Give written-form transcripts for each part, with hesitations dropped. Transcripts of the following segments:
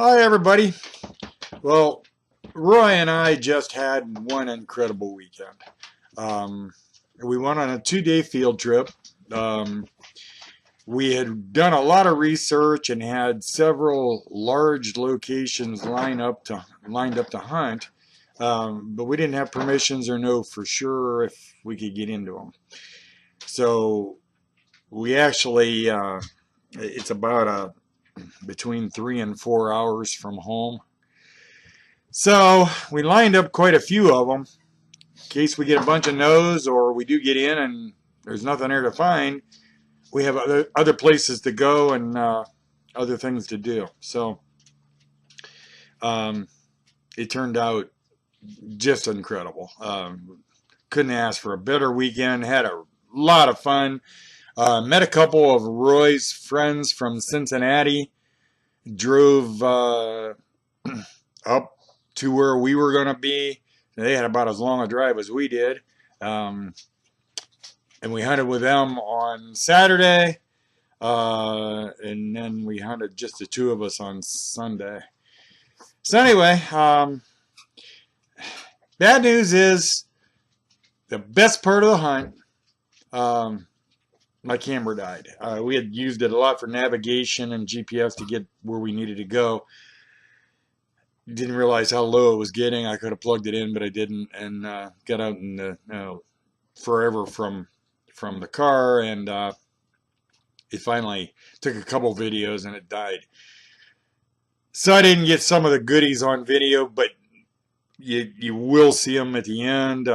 Hi, everybody. Well, Roy and I just had one incredible weekend. Um, we went on a 2-day field trip. Um, we had done a lot of research and had several large locations lined up to hunt, but we didn't have permissions or know for sure if we could get into them. So we actually, it's about between 3 and 4 hours from home. So we lined up quite a few of them in case we get a bunch of no's or we do get in and there's nothing there to find. We have other places to go and other things to do. So um, it turned out just incredible. Couldn't ask for a better weekend. Had a lot of fun. Met a couple of Roy's friends from Cincinnati. Drove up to where we were going to be. They had about as long a drive as we did. And we hunted with them on Saturday. And then we hunted just the two of us on Sunday. So anyway, bad news is the best part of the hunt, my camera died. We had used it a lot for navigation and GPS to get where we needed to go. Didn't realize how low it was getting. I could have plugged it in, but I didn't, and got out in the forever from the car, and it finally took a couple videos and it died. So I didn't get some of the goodies on video, but you will see them at the end.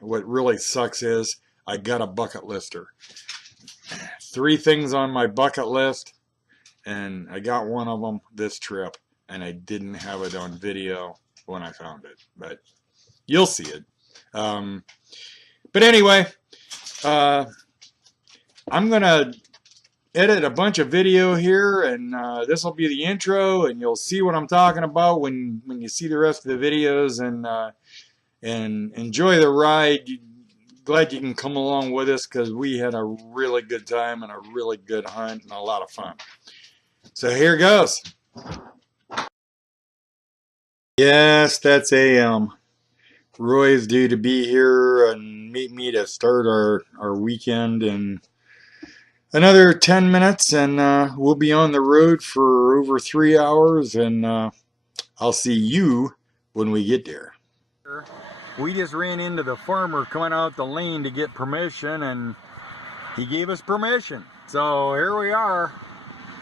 What really sucks is I got a bucket lister. 3 things on my bucket list, and I got one of them this trip, and I didn't have it on video when I found it, but you'll see it. But anyway, I'm gonna edit a bunch of video here, and this will be the intro, and you'll see what I'm talking about when you see the rest of the videos, and enjoy the ride. Glad you can come along with us because we had a really good time and a really good hunt and a lot of fun. So here goes. Yes, that's AM. Roy's due to be here and meet me to start our weekend in another 10 minutes, and we'll be on the road for over 3 hours, and I'll see you when we get there. We just ran into the farmer coming out the lane to get permission, and he gave us permission. So here we are.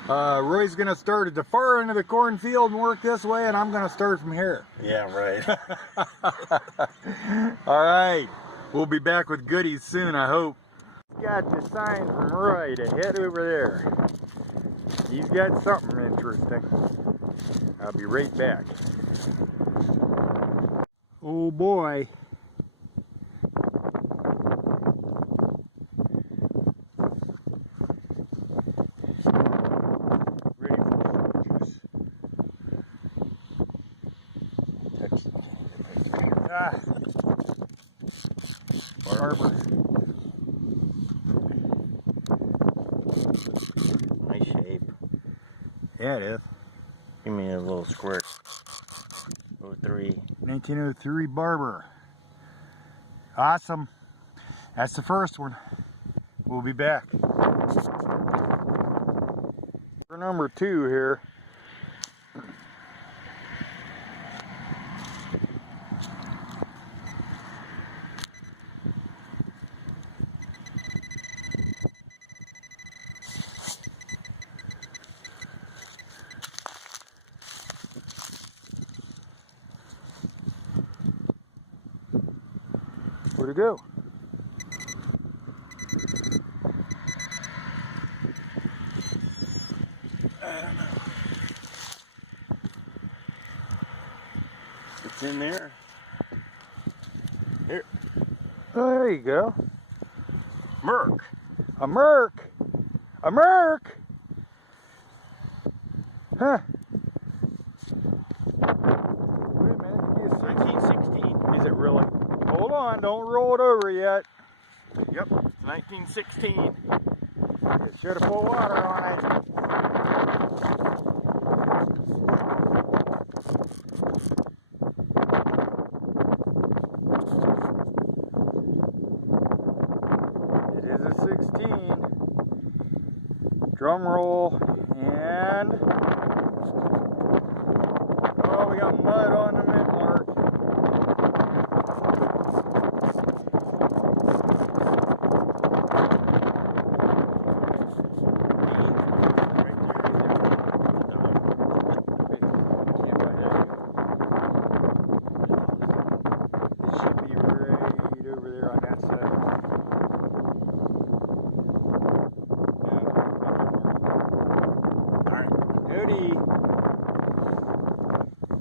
Roy's gonna start at the far end of the cornfield and work this way, and I'm gonna start from here. Yeah, right. All right, we'll be back with goodies soon, I hope. Got the sign from Roy to head over there. He's got something interesting. I'll be right back. Oh boy. Barbers. Nice shape. Yeah, it is. Give me a little squirt. 03. 1903 Barber. Awesome. That's the first one. We'll be back. For number 2 here. Where'd it go? I don't know. It's in there. Here. Oh, there you go. Merc. A Merc. A Merc. Huh. Wait a minute. It could be a 1916. Is it really? Hold on. Don't roll it over yet. Yep. 1916. It should have put water on it. Drum roll, and oh, we got mud on the mint mark. It should be right over there on that side. Howdy.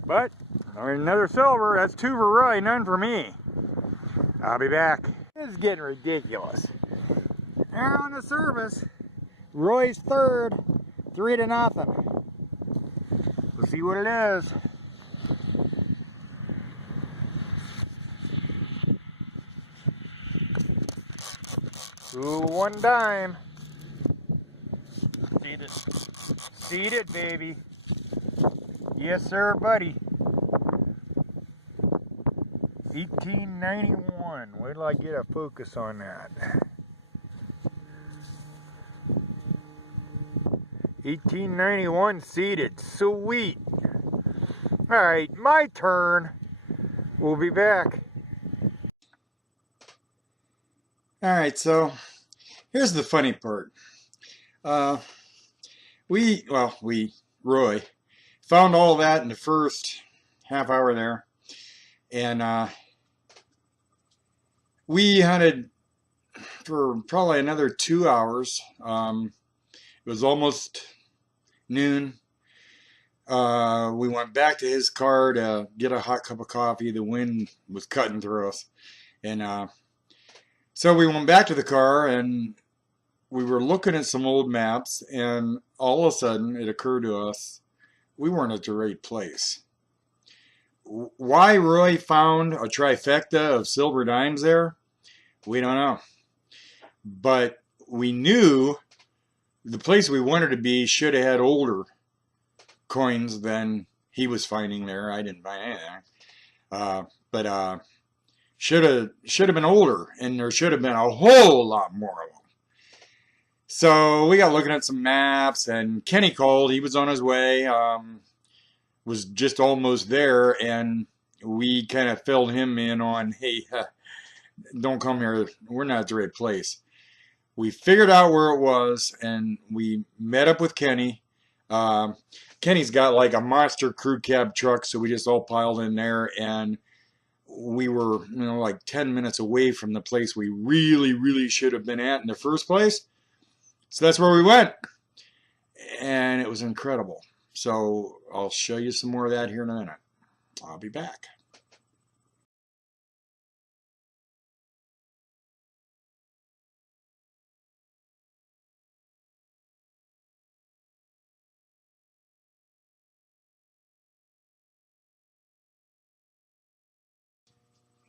But another silver. That's 2 for Roy, none for me. I'll be back. This is getting ridiculous. And on the service, Roy's third, 3-0. We'll see what it is. Ooh, 1 dime. Seated. Seated, baby. Yes, sir, buddy. 1891. Wait till I get a focus on that. 1891 seated. Sweet. Alright, my turn. We'll be back. Alright, so here's the funny part. Roy, found all that in the first half hour there. And we hunted for probably another 2 hours. It was almost noon. We went back to his car to get a hot cup of coffee. The wind was cutting through us. And so we went back to the car and we were looking at some old maps, and all of a sudden it occurred to us we weren't at the right place. Why Roy found a trifecta of silver dimes there, we don't know. But we knew the place we wanted to be should have had older coins than he was finding there. I didn't find anything. But should have been older, and there should have been a whole lot more of them. So we got looking at some maps, and Kenny called. He was on his way, was just almost there, and we kind of filled him in on, hey, don't come here. We're not at the right place. We figured out where it was, and we met up with Kenny. Kenny's got like a monster crew cab truck, so we just all piled in there, and we were, like 10 minutes away from the place we really should have been at in the first place. So that's where we went, and it was incredible. So I'll show you some more of that here in a minute. I'll be back.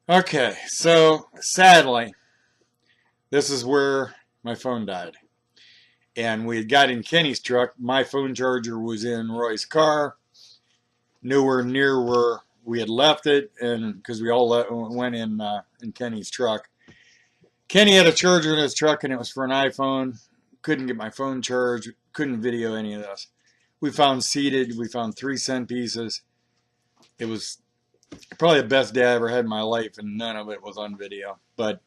Okay, so sadly, this is where my phone died. And we had got in Kenny's truck. My phone charger was in Roy's car, nowhere near where we had left it, and because we all went in Kenny's truck. Kenny had a charger in his truck, and it was for an iPhone. Couldn't get my phone charged. Couldn't video any of this. We found seated. We found 3-cent pieces. It was probably the best day I ever had in my life, and none of it was on video. But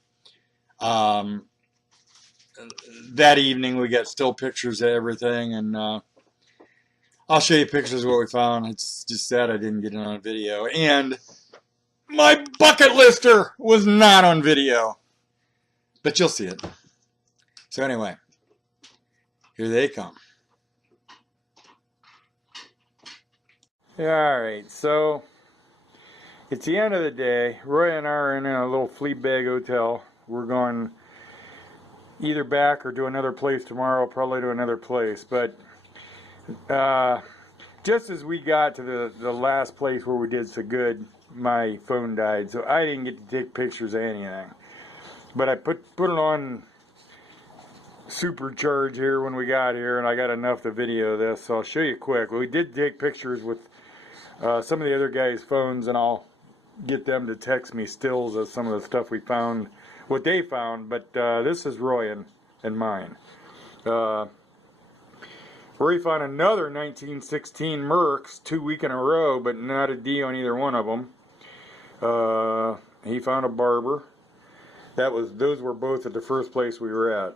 that evening we got still pictures of everything, and I'll show you pictures of what we found. It's just sad I didn't get it on video. And my bucket lister was not on video, but you'll see it. So anyway, here they come. Alright, so it's the end of the day. Roy and I are in a little Fleabag hotel. We're going either back or to another place tomorrow, probably to another place. But just as we got to the last place where we did so good, my phone died. So I didn't get to take pictures of anything. But I put it on supercharge here when we got here, and I got enough to video this, so I'll show you quick. We did take pictures with some of the other guys' phones, and I'll get them to text me stills of some of the stuff we found, what they found. But this is Roy and mine. Roy found another 1916 Mercs 2 weeks in a row, but not a D on either one of them. He found a Barber. Those were both at the first place we were at.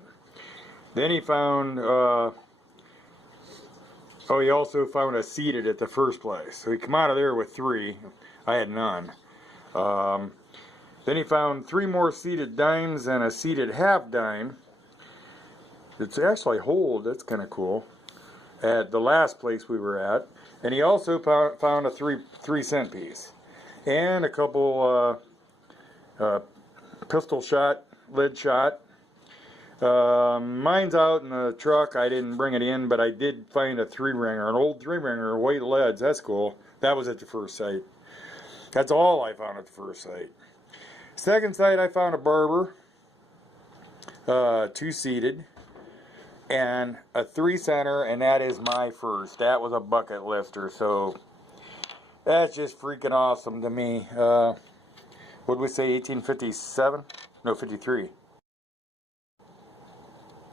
Then he found, he also found a seated at the first place. So he came out of there with 3. I had none. Then he found 3 more seated dimes and a seated half dime. It's actually hold. That's kind of cool. At the last place we were at. And he also found a 3-cent piece. And a couple pistol shot, lead shot. Mine's out in the truck. I didn't bring it in, but I did find a 3-ringer, an old 3-ringer, white leads. That's cool. That was at the first site. That's all I found at the first site. Second site, I found a Barber, 2-seated, and a 3-center, and that is my first. That was a bucket lister, so that's just freaking awesome to me. What did we say, 1857? No, 53.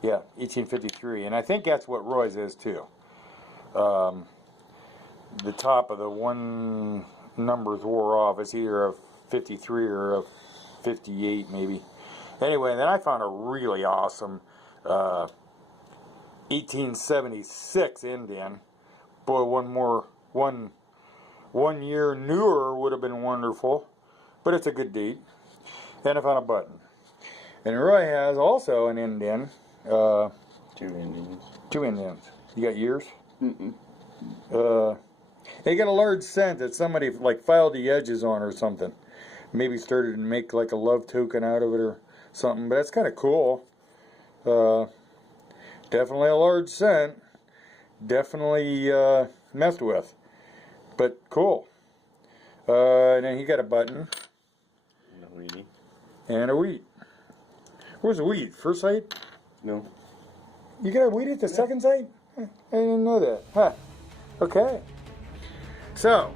Yeah, 1853, and I think that's what Roy's is too. The top of the one numbers wore off. It's either a 53 or a 58 maybe. Anyway, then I found a really awesome 1876 Indian. Boy, one year newer would have been wonderful, but it's a good date. Then I found a button. And Roy has also an Indian. 2 Indians. 2 Indians. You got years? Mm-mm. They got a large scent that somebody like filed the edges on or something. Maybe started to make like a love token out of it or something. But that's kind of cool. Definitely a large scent. Definitely messed with. But cool. And then he got a button. And a weenie. And a wheat. Where's the wheat? First site? No. You got a wheat at the second site? I didn't know that. Huh. Okay. So,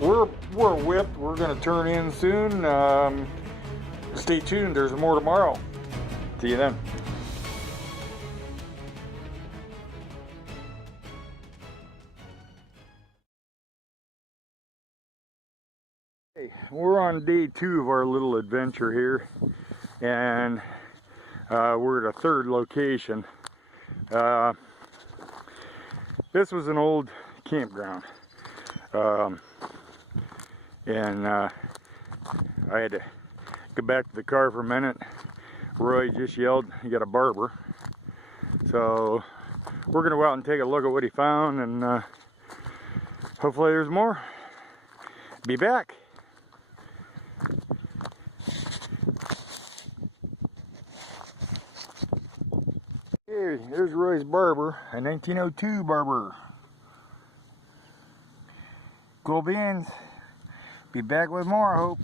we're whipped. We're going to turn in soon. Stay tuned. There's more tomorrow. See you then. Hey, we're on day 2 of our little adventure here, and we're at a 3rd location. This was an old campground, and I had to go back to the car for a minute. Roy just yelled, "You got a Barber!" So we're gonna go out and take a look at what he found, and hopefully there's more. Be back. Here, there's Roy's Barber, a 1902 Barber. Cool beans. Be back with more, I hope.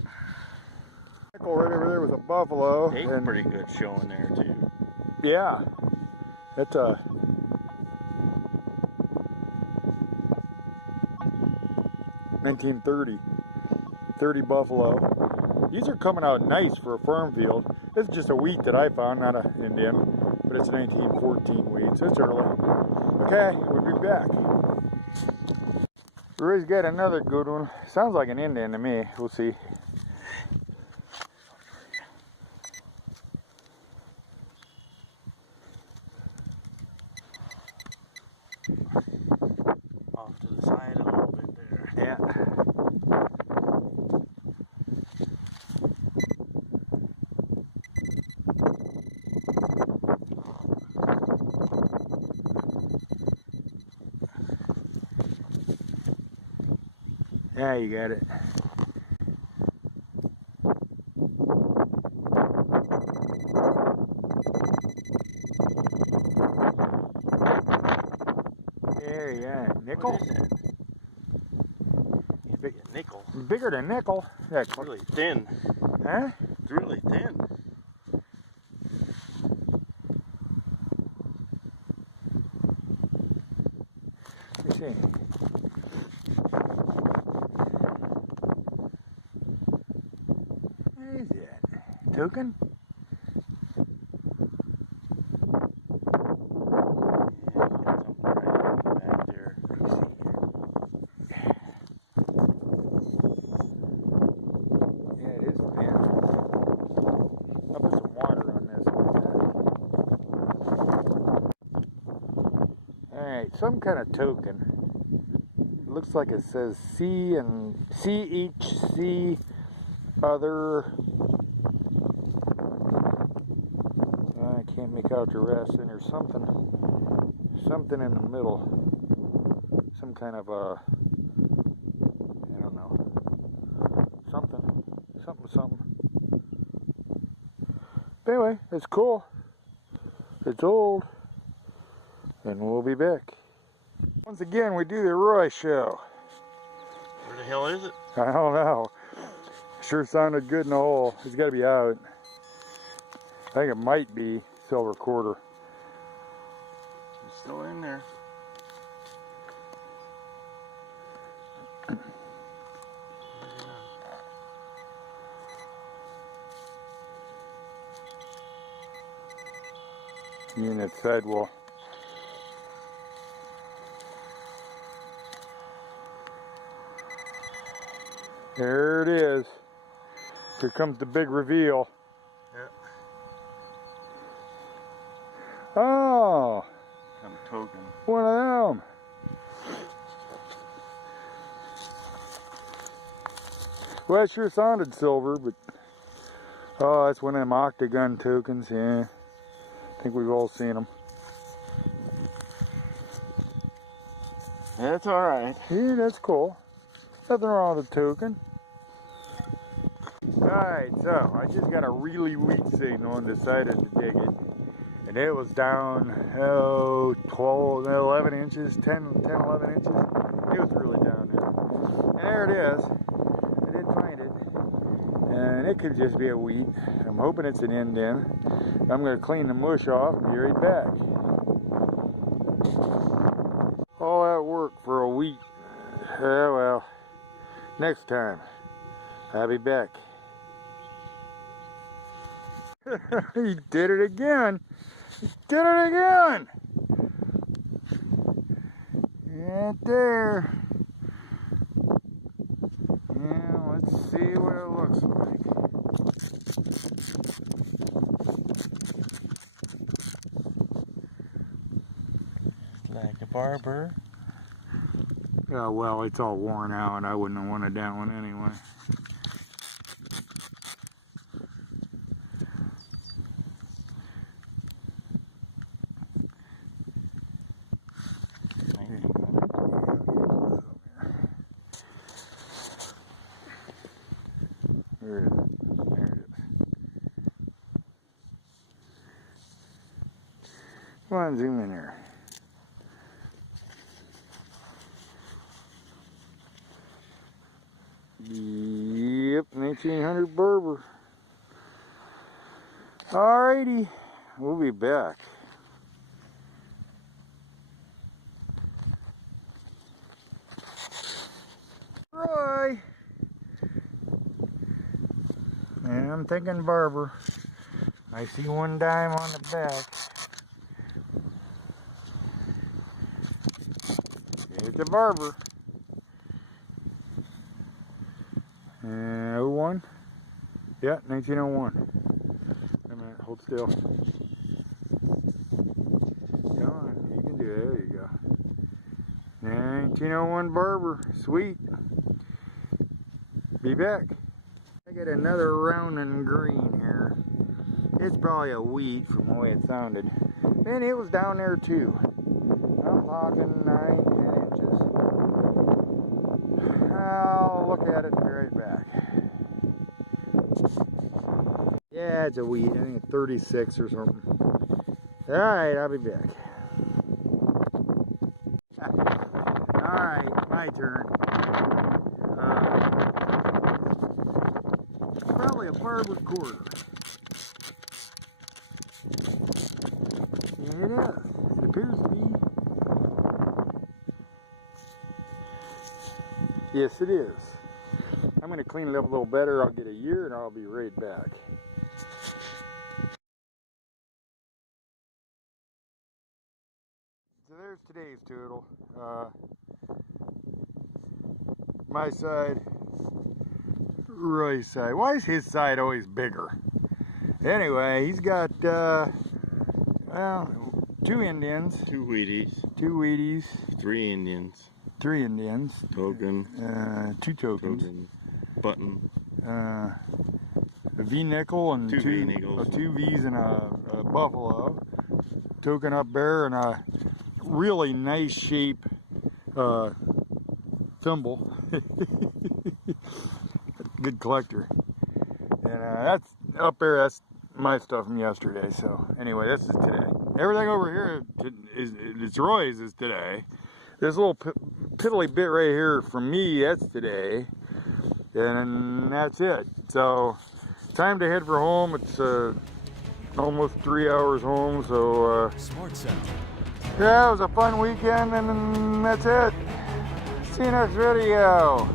Right over there was a buffalo. Hey, and pretty good showing there too. Yeah, it's a 1930 buffalo. These are coming out nice for a farm field. This is just a wheat that I found, not an Indian, but it's 1914 wheat, so it's early. Okay, we'll be back. Roy's got another good one. Sounds like an Indian to me. We'll see. Off to the side a little bit there. Yeah. Yeah, you got it. There, yeah, nickel. Big nickel. Bigger than nickel. Yeah, It's really thin. huh? It's really thin. Let me see. What is that? Token? some kind of token. It looks like it says C and CHC other. I can't make out the rest, and there's something in the middle. Some kind of a, I don't know, something. But anyway, it's cool. It's old. And we'll be back. Once again, we do the Roy show. Where the hell is it? I don't know. Sure sounded good in the hole. It's got to be out. I think it might be silver quarter. It's still in there. Unit sidewall. There it is. Here comes the big reveal. Yep. Oh, Kind of token. one of them. Well, it sure sounded silver, but oh, that's one of them octagon tokens. Yeah, I think we've all seen them. That's alright. Yeah, that's cool. Nothing wrong with a token. Alright, so I just got a really weak signal and decided to dig it. And it was down, 12, 11 inches, 10, 11 inches. It was really down there. And there it is. I did find it. And it could just be a wheat. I'm hoping it's an indent. I'm going to clean the mush off and be right back. All that work for a wheat. Yeah, well, next time. I'll be back. He did it again. He did it again. Right there. Yeah, let's see what it looks like. Like a barber. Oh, well, it's all worn out. I wouldn't have wanted that one anyway. Where is it? There it is. Come on, zoom in here. Yep, 1900 Berber. Alrighty, we'll be back. Roy! And I'm thinking barber. I see one dime on the back. It's a barber. 01? Yeah, 1901. Wait a minute, hold still. Come on, you can do it. There you go. 1901 barber. Sweet. Be back. I got another round and green here. It's probably a wheat from the way it sounded. And it was down there too. I'm talking 9-10 inches. I'll look at it and be right back. Yeah, it's a wheat. I think it's 36 or something. Alright, I'll be back. Alright, my turn. Probably a barber quarter. Yeah, it is. It appears to be. Yes, it is. I'm going to clean it up a little better. I'll get a year and I'll be right back. So there's today's total. My side, Roy's side. Why is his side always bigger? Anyway, he's got, well, 2 Indians, 2 Wheaties, 2 Wheaties, 3 Indians, 3 Indians, token, 2 tokens, token, button, a V-nickel and 2 two V-nickels. 2 V's and a buffalo, token up there, and a really nice shape thimble. Good collector. And that's up there, that's my stuff from yesterday. So anyway, this is today. Everything over here it's Roy's is today. This little piddly bit right here from me, that's today. And that's it. So time to head for home. It's almost 3 hours home. So yeah, it was a fun weekend, and that's it. See you next video.